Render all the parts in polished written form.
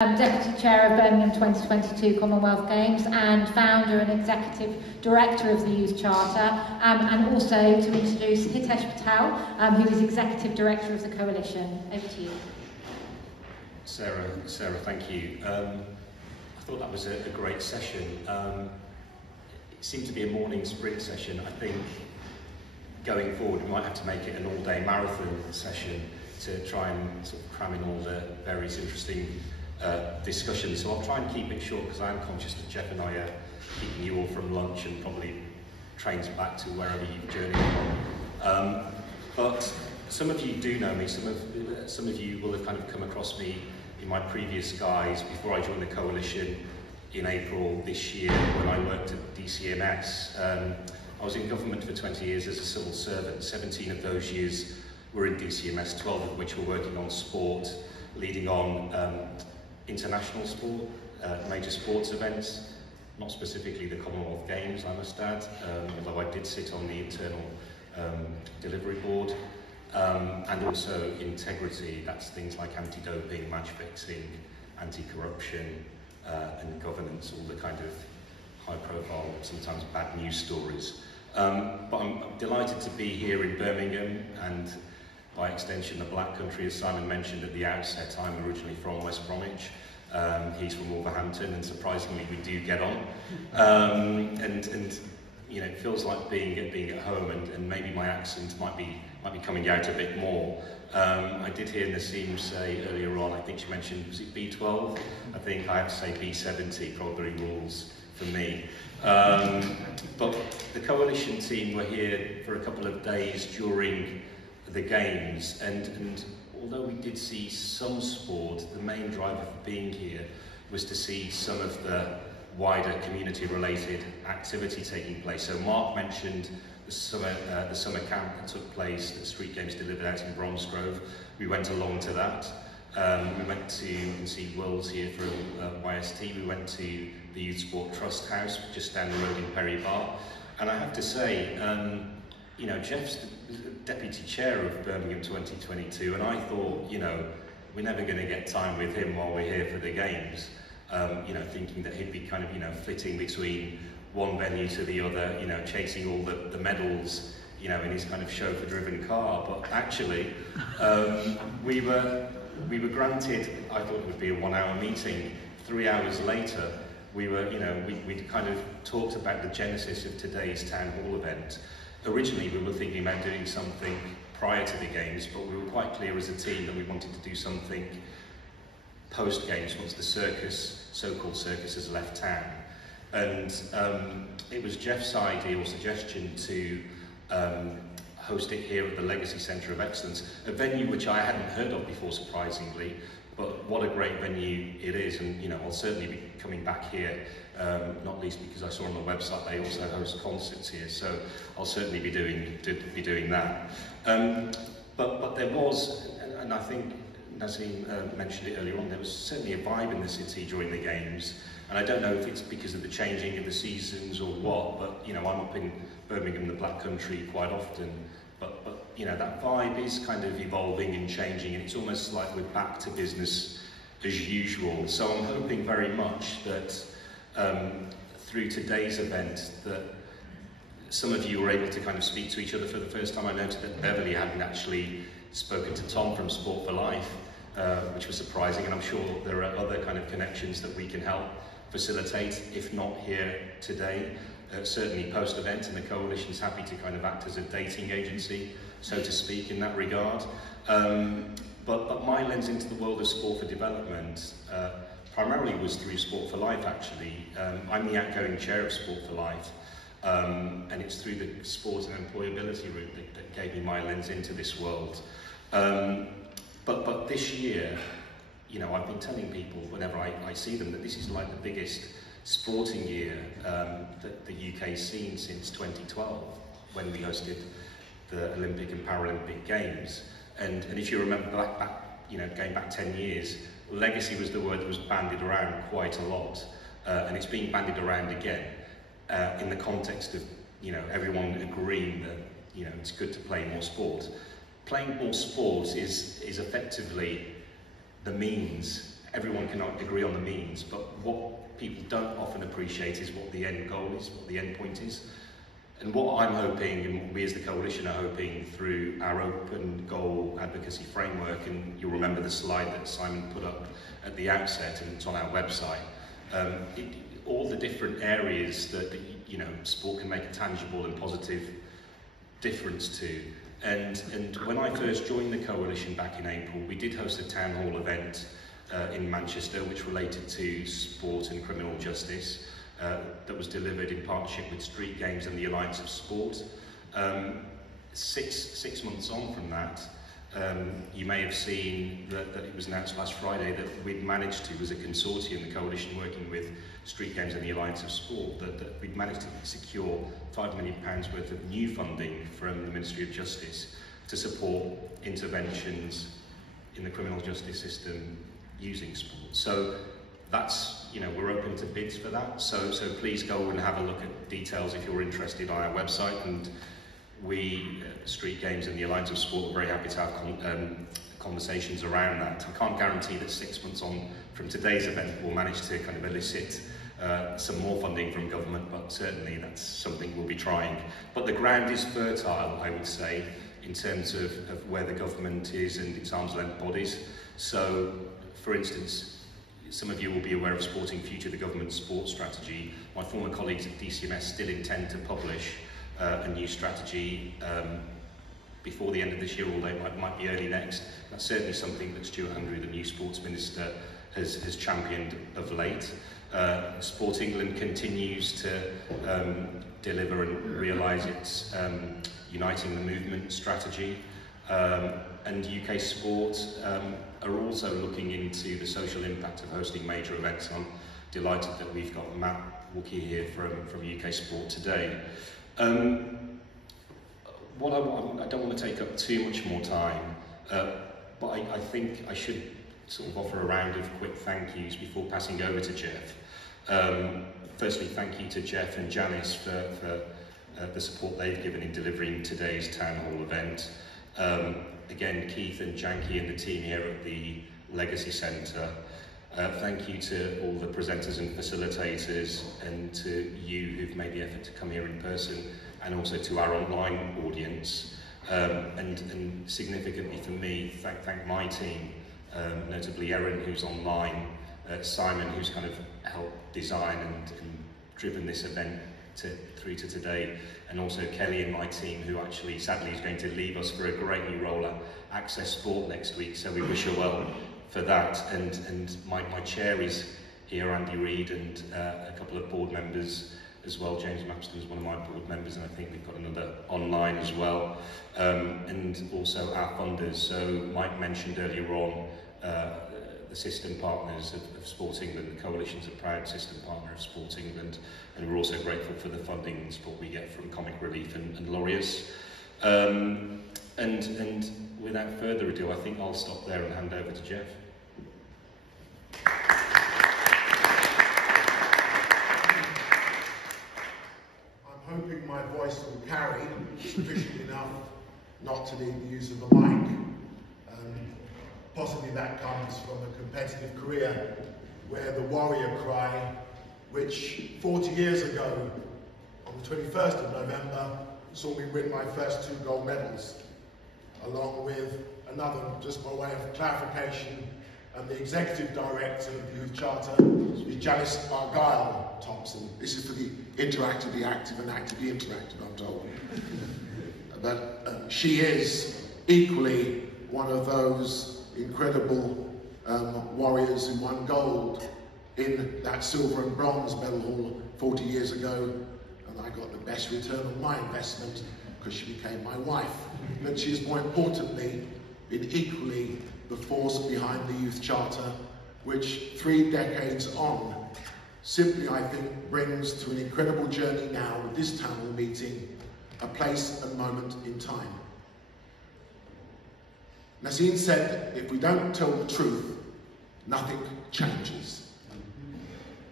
I'm Deputy Chair of Birmingham 2022 Commonwealth Games and founder and executive director of the Youth Charter, and also to introduce Hitesh Patel, who is executive director of the coalition. Over to you. Sarah, thank you. I thought that was a great session. It seemed to be a morning sprint session. I think going forward we might have to make it an all-day marathon session to try and sort of cram in all the various interesting discussion, so I'll try and keep it short because I am conscious that Jeff and I are keeping you all from lunch and probably trains back to wherever you've journeyed from. But some of you do know me, some of you will have kind of come across me in my previous guise before I joined the coalition in April this year when I worked at DCMS. I was in government for 20 years as a civil servant. 17 of those years were in DCMS, 12 of which were working on sport, leading on international sport, major sports events, not specifically the Commonwealth Games, I must add, although I did sit on the internal delivery board, and also integrity. That's things like anti-doping, match fixing, anti-corruption, and governance, all the kind of high-profile, sometimes bad news stories. But I'm delighted to be here in Birmingham, and by extension the Black Country, as Simon mentioned at the outset. I'm originally from West Bromwich, he's from Wolverhampton, and surprisingly we do get on. And you know, it feels like being at home, and maybe my accent might be coming out a bit more. I did hear Naseem say earlier on, I think she mentioned, was it B12? I think I have to say B70 probably rules for me. But the coalition team were here for a couple of days during the Games, and although we did see some sport, the main driver for being here was to see some of the wider community-related activity taking place. So Mark mentioned the summer camp that took place that Street Games delivered out in Bromsgrove. We went along to that. We went to, you can see Will's here from YST. We went to the Youth Sport Trust House just down the road in Perry Bar. And I have to say, you know, Jeff's Deputy Chair of Birmingham 2022, and I thought, you know, we're never going to get time with him while we're here for the Games. You know, thinking that he'd be kind of, you know, flitting between one venue to the other, you know, chasing all the medals, you know, in his kind of chauffeur-driven car. But actually, we were granted, I thought it would be a 1-hour meeting. 3 hours later, we were, you know, we'd kind of talked about the genesis of today's town hall event. Originally, we were thinking about doing something prior to the Games, but we were quite clear as a team that we wanted to do something post-Games once the circus, so-called circus, has left town. And it was Jeff's idea or suggestion to host it here at the Legacy Centre of Excellence, a venue which I hadn't heard of before, surprisingly, but what a great venue it is. And you know, I'll certainly be coming back here, not least because I saw on the website they also host concerts here, so I'll certainly be doing that. But there was, and I think Naseem mentioned it earlier on, there was certainly a vibe in the city during the Games, and I don't know if it's because of the changing of the seasons or what, but you know, I'm up in Birmingham, the Black Country, quite often, but you know, that vibe is kind of evolving and changing, and it's almost like we're back to business as usual. So I'm hoping very much that through today's event that some of you were able to kind of speak to each other for the first time. I noted that Beverly hadn't actually spoken to Tom from Sport for Life, which was surprising, and I'm sure there are other kind of connections that we can help facilitate, if not here today, certainly post-event, and the coalition's happy to kind of act as a dating agency, so to speak, in that regard. But my lens into the world of sport for development primarily was through Sport for Life, actually. I'm the outgoing chair of Sport for Life, and it's through the sport and employability route that gave me my lens into this world. But this year, you know, I've been telling people whenever I see them that this is like the biggest sporting year that the UK's seen since 2012, when we hosted the Olympic and Paralympic Games. And if you remember back, you know, going back 10 years, legacy was the word that was bandied around quite a lot, and it's being bandied around again in the context of, you know, everyone agreeing that, you know, it's good to play more sport. Playing more sport is effectively the means everyone can agree on the means, but what people don't often appreciate is what the end goal is, what the end point is. And what I'm hoping, and what we as the Coalition are hoping through our open goal advocacy framework, and you'll remember the slide that Simon put up at the outset, and it's on our website, all the different areas that sport can make a tangible and positive difference to. And when I first joined the Coalition back in April, we did host a town hall event in Manchester, which related to sport and criminal justice. That was delivered in partnership with Street Games and the Alliance of Sport. 6 months on from that, you may have seen that it was announced last Friday that we'd managed to, as a consortium, the Coalition working with Street Games and the Alliance of Sport, that we'd managed to secure £5 million worth of new funding from the Ministry of Justice to support interventions in the criminal justice system using sport. So that's, we're open to bids for that. So please go and have a look at details if you're interested on our website. And we, Street Games and the Alliance of Sport, are very happy to have conversations around that. I can't guarantee that 6 months on from today's event we'll manage to kind of elicit some more funding from government, but certainly that's something we'll be trying. But the ground is fertile, I would say, in terms of where the government is and its arm's length bodies. So, for instance, some of you will be aware of Sporting Future, the government sports strategy. My former colleagues at DCMS still intend to publish a new strategy before the end of this year, although it might be early next. That's certainly something that Stuart Andrew, the new sports minister, has championed of late. Sport England continues to deliver and realise its Uniting the Movement strategy. And UK Sport are also looking into the social impact of hosting major events. I'm delighted that we've got Matt Wookie here from UK Sport today. I don't want to take up too much more time, but I think I should sort of offer a round of quick thank yous before passing over to Jeff. Firstly, thank you to Jeff and Janice for the support they've given in delivering today's town hall event. Again, Keith and Janky and the team here at the Legacy Centre. Thank you to all the presenters and facilitators, and to you who've made the effort to come here in person, and also to our online audience. And significantly for me, thank my team, notably Erin, who's online, Simon, who's kind of helped design and driven this event through to today, and also Kelly and my team, who actually sadly is going to leave us for a great new role at Access Sport next week, so we wish her well for that. And my chair is here, Andy Reid, and a couple of board members as well. James Mapston is one of my board members, and I think we've got another online as well. And also our funders. So Mike mentioned earlier on the system partners of Sport England. The Coalition's a proud system partner of Sport England, and we're also grateful for the funding and support we get from Comic Relief and Laureus. And without further ado, I think I'll stop there and hand over to Jeff. I'm hoping my voice will carry sufficient enough not to need the use of the mic. Possibly that comes from a competitive career where the warrior cry, which 40 years ago, on the 21st of November, saw me win my first 2 gold medals, along with another, just by way of clarification, and the Executive Director of the Youth Charter is Janice Argyle Thompson. This is for the interactively active and actively interactive, I'm told. But she is equally one of those incredible warriors who won gold in that silver and bronze medal hall 40 years ago, and I got the best return on my investment because she became my wife. But she is, more importantly, been equally the force behind the Youth Charter, which 3 decades on simply, I think, brings to an incredible journey now with this town hall meeting a place and moment in time. Nassim said, if we don't tell the truth, nothing changes.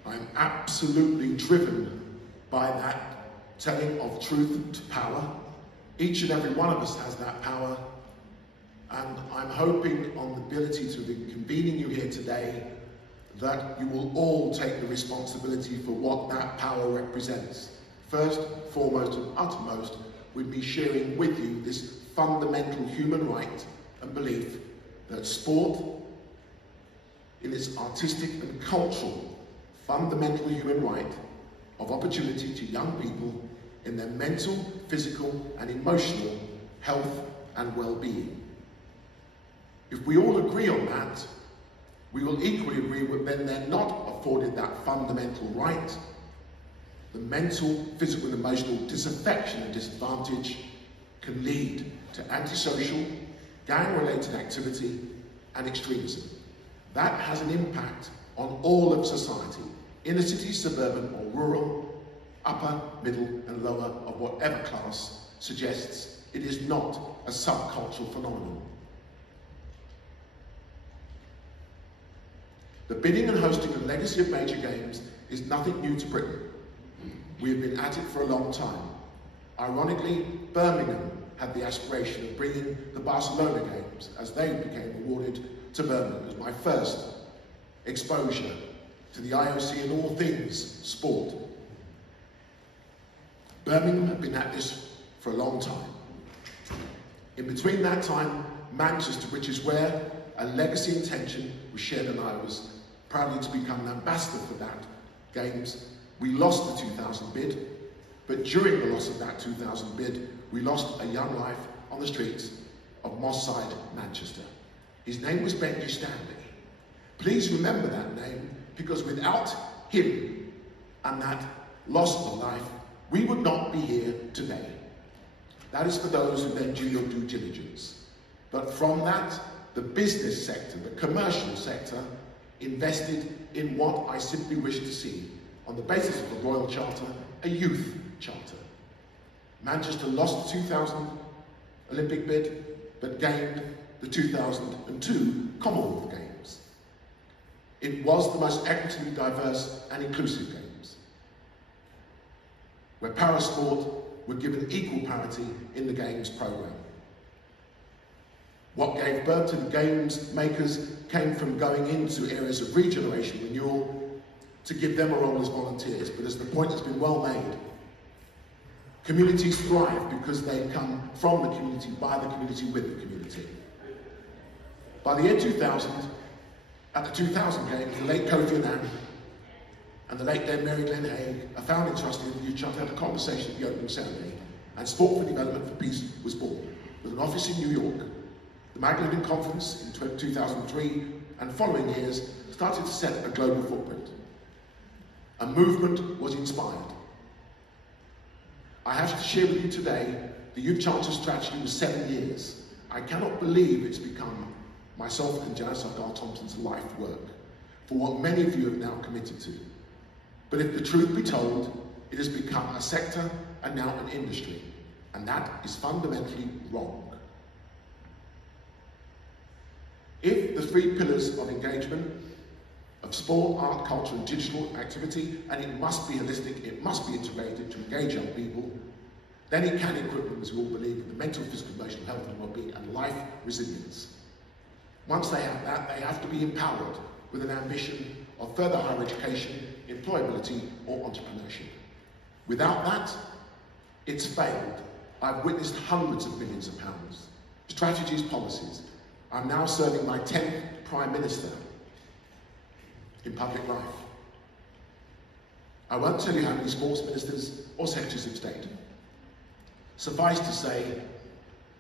I'm absolutely driven by that telling of truth to power. Each and every one of us has that power, and I'm hoping on the ability to be convening you here today that you will all take the responsibility for what that power represents. First, foremost and uttermost would be sharing with you this fundamental human right and belief that sport, in its artistic and cultural fundamental human right of opportunity to young people in their mental, physical and emotional health and well-being. If we all agree on that, we will equally agree that when they're not afforded that fundamental right, the mental, physical and emotional disaffection and disadvantage can lead to antisocial, gang-related activity and extremism. That has an impact on all of society, inner city, suburban or rural, upper, middle and lower of whatever class suggests it is not a subcultural phenomenon. The bidding and hosting and legacy of major games is nothing new to Britain. We have been at it for a long time. Ironically, Birmingham had the aspiration of bringing the Barcelona Games, as they became awarded to Birmingham, as my first exposure to the IOC and all things sport. Birmingham had been at this for a long time. In between that time, Manchester, which is where a legacy intention was shared, and I was proudly to become an ambassador for that Games. We lost the 2000 bid, but during the loss of that 2000 bid, we lost a young life on the streets of Moss Side, Manchester. His name was Benji Stanley. Please remember that name, because without him and that loss of life, we would not be here today. That is for those who then do your due diligence. But from that, the business sector, the commercial sector, invested in what I simply wish to see, on the basis of the Royal Charter, a youth charter. Manchester lost the 2000 Olympic bid, but gained the 2002 Commonwealth Games. It was the most equitably diverse and inclusive Games, where parasport were given equal parity in the Games programme. What gave birth to the Games makers came from going into areas of regeneration, renewal, to give them a role as volunteers. But as the point has been well made, communities thrive because they come from the community, by the community, with the community. By the year 2000, at the 2000 Games, the late Kofi Annan and the late then Mary Glenn Haig, a founding trustee of the Youth Charter, had a conversation at the opening ceremony, and Sport for Development for Peace was born, with an office in New York. The Magdalene Conference in 2003 and following years started to set a global footprint. A movement was inspired. I have to share with you today, the Youth Charter strategy was 7 years. I cannot believe it's become myself and Janice Thompson's life work, for what many of you have now committed to. But if the truth be told, it has become a sector and now an industry, and that is fundamentally wrong. If the 3 pillars of engagement, of sport, art, culture and digital activity, and it must be holistic, it must be integrated to engage young people, then it can equip them, as we all believe, in the mental, physical, emotional health and well-being and life resilience. Once they have that, they have to be empowered with an ambition of further higher education, employability or entrepreneurship. Without that, it's failed. I've witnessed hundreds of millions of pounds, strategies, policies. I'm now serving my 10th Prime Minister in public life. I won't tell you how many sports ministers or secretaries of state. Suffice to say,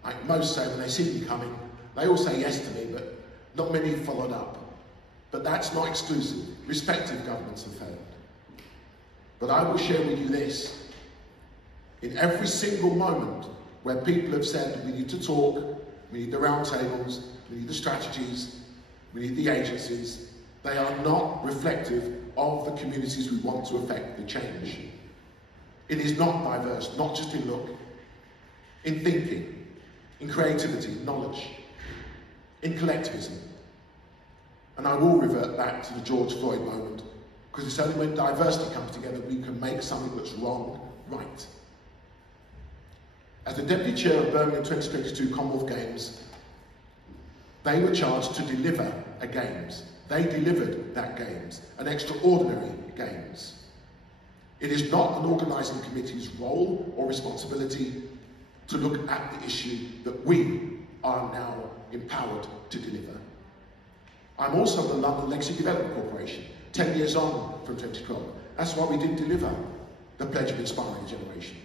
like most say when they see me coming, they all say yes to me, but not many followed up. But that's not exclusive. Respective governments have failed. But I will share with you this. In every single moment where people have said we need to talk, we need the roundtables, we need the strategies, we need the agencies, they are not reflective of the communities we want to affect the change. It is not diverse, not just in look, in thinking, in creativity, knowledge, in collectivism. And I will revert back to the George Floyd moment, because it's only when diversity comes together we can make something that's wrong right. As the Deputy Chair of Birmingham 2022 Commonwealth Games, they were charged to deliver a Games. They delivered that Games, an extraordinary Games. It is not an organising committee's role or responsibility to look at the issue that we are now empowered to deliver. I'm also the London Legacy Development Corporation, 10 years on from 2012. That's why we did deliver the Pledge of Inspiring a Generation.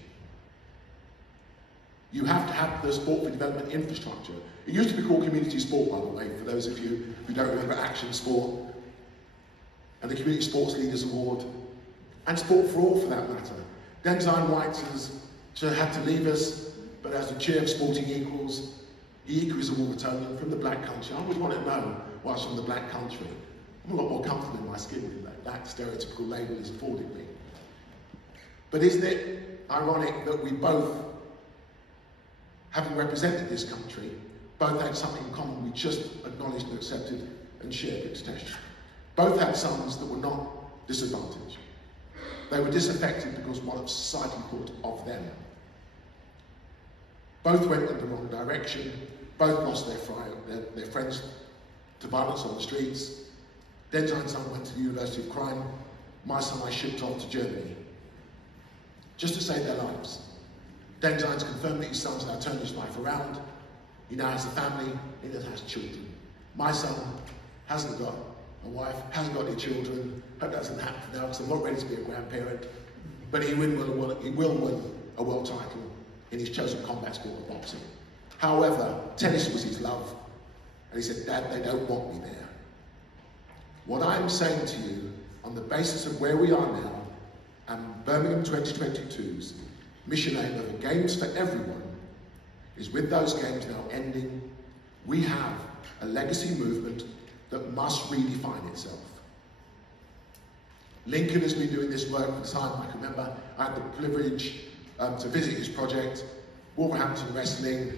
You have to have the sport for development infrastructure. It used to be called community sport, by the way, for those of you who don't remember action sport, and the Community Sports Leaders Award, and Sport for All for that matter. Denzine White has had to leave us, but as the chair of Sporting Equals, he equals a Waltertonian from the Black Country. I always want to know why I'm from the Black Country. I'm a lot more comfortable in my skin with that stereotypical label is afforded me. But isn't it ironic that we both, having represented this country, both had something in common we just acknowledged and accepted and shared internationally. Both had sons that were not disadvantaged. They were disaffected because what society thought of them. Both went in the wrong direction. Both lost their friends to violence on the streets. Denzine's son went to the University of Crime. My son I shipped off to Germany, just to save their lives. Denzine's confirmed that his son's now turned his life around. He now has a family, he now has children. My son hasn't got a wife, hasn't got any children. Hope that doesn't happen now because I'm not ready to be a grandparent. But he will win a world title in his chosen combat sport of boxing. However, tennis was his love. And he said, Dad, they don't want me there. What I'm saying to you, on the basis of where we are now, and Birmingham 2022's mission aim of a Games for everyone, is with those Games now ending, we have a legacy movement that must redefine itself. Lincoln has been doing this work for time. I can remember I had the privilege to visit his project. Wolverhampton Wrestling,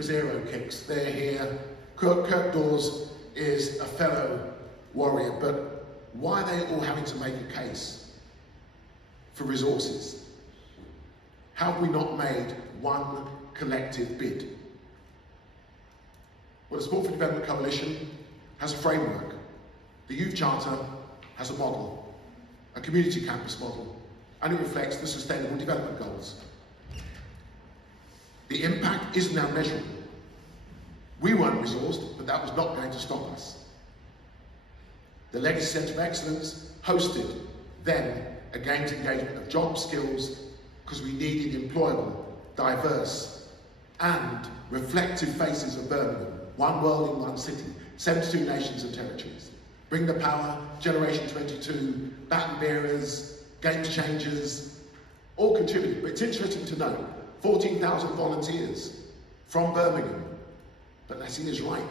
Zero Kicks, they're here. Kirk Dawes is a fellow warrior, but why are they all having to make a case for resources? How have we not made one collective bid? Well, the Sport for Development Coalition has a framework. The Youth Charter has a model, a community campus model, and it reflects the Sustainable Development Goals. The impact is now measurable. We weren't resourced, but that was not going to stop us. The Legacy Centre of Excellence hosted then a Games engagement of job skills because we needed employable, diverse, and reflective faces of Birmingham. One world in one city, 72 nations and territories. Bring the Power, Generation 22, baton bearers, Games changers, all contributed. But it's interesting to note, 14,000 volunteers from Birmingham. But Nasina's right.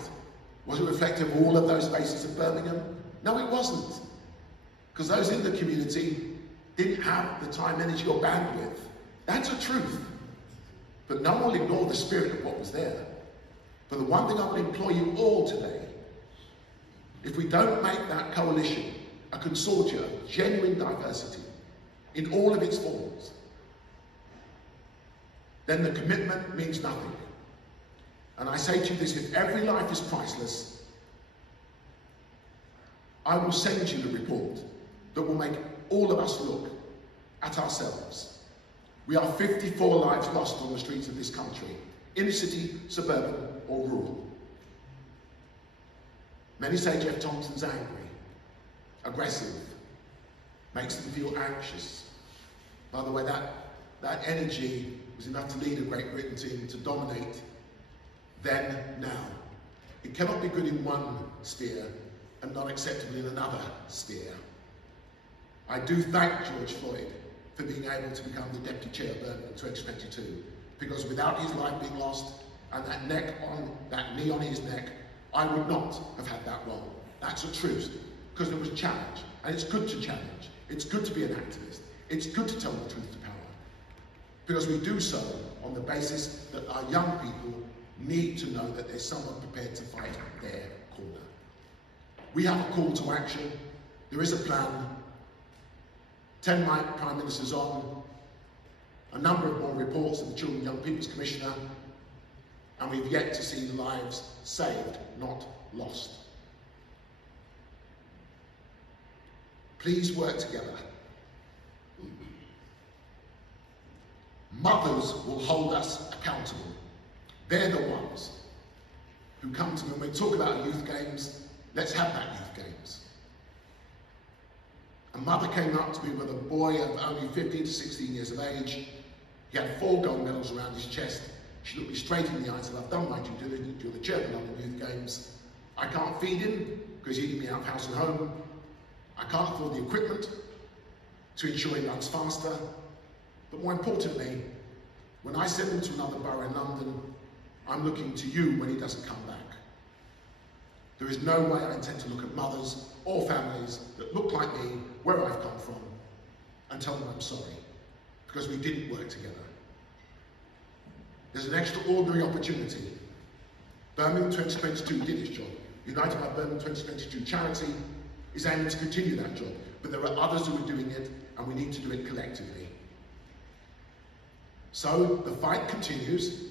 Was it reflective of all of those faces of Birmingham? No, it wasn't. Because those in the community didn't have the time, energy, or bandwidth. That's a truth. But no one will ignore the spirit of what was there. But the one thing I would implore you all today, if we don't make that coalition a consortium of genuine diversity in all of its forms, then the commitment means nothing. And I say to you this, if every life is priceless, I will send you the report that will make all of us look at ourselves. We are 54 lives lost on the streets of this country, inner city, suburban, or rural. Many say Jeff Thompson's angry, aggressive, makes them feel anxious. By the way, that energy was enough to lead a Great Britain team to dominate then, now. It cannot be good in one sphere and not acceptable in another sphere. I do thank George Floyd for being able to become the Deputy Chair of Birmingham in 2022, because without his life being lost and that knee on his neck, I would not have had that role. That's a truth, because there was a challenge, and it's good to challenge. It's good to be an activist. It's good to tell the truth to power, because we do so on the basis that our young people need to know that there's someone prepared to fight their corner. We have a call to action. There is a plan. 10 Prime Ministers on, a number of more reports of the Children and Young People's Commissioner, and we've yet to see lives saved, not lost. Please work together. Mothers will hold us accountable. They're the ones who come to me when we talk about youth games. Let's have that youth games. A mother came up to me with a boy of only 15 to 16 years of age. He had 4 gold medals around his chest. She looked me straight in the eye and said, I've done my due diligence, you're the chairman of the youth games. I can't feed him because he's eating me out of house and home. I can't afford the equipment to ensure he runs faster. But more importantly, when I send him to another borough in London, I'm looking to you when he doesn't come back. There is no way I intend to look at mothers or families that look like me, where I've come from, and tell them I'm sorry, because we didn't work together. There's an extraordinary opportunity. Birmingham 2022 did its job. United by Birmingham 2022 charity is aiming to continue that job, but there are others who are doing it, and we need to do it collectively. So the fight continues.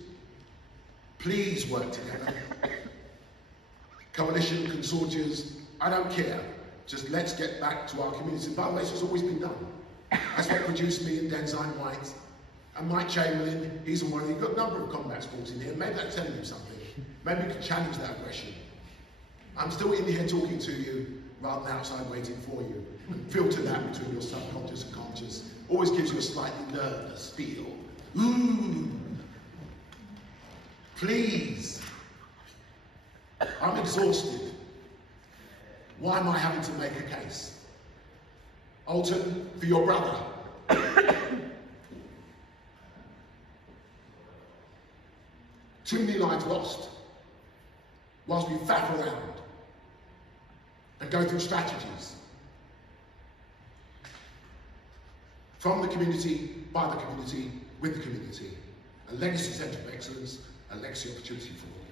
Please work together. Coalition, consortiums, I don't care. Just let's get back to our community. By the way, this has always been done. That's what produced me and Denzine White. And Mike Chamberlain, he's one. You've got a number of combat sports in here. Maybe that's telling you something. Maybe you can challenge that aggression. I'm still in here talking to you rather than outside waiting for you. And filter that between your subconscious and conscious. Always gives you a slightly nervous feel. Ooh. Please. I'm exhausted. Why am I having to make a case? Alton, for your brother. Too many lives lost whilst we faff around and go through strategies. From the community, by the community, with the community. A legacy centre of excellence, a legacy opportunity for all.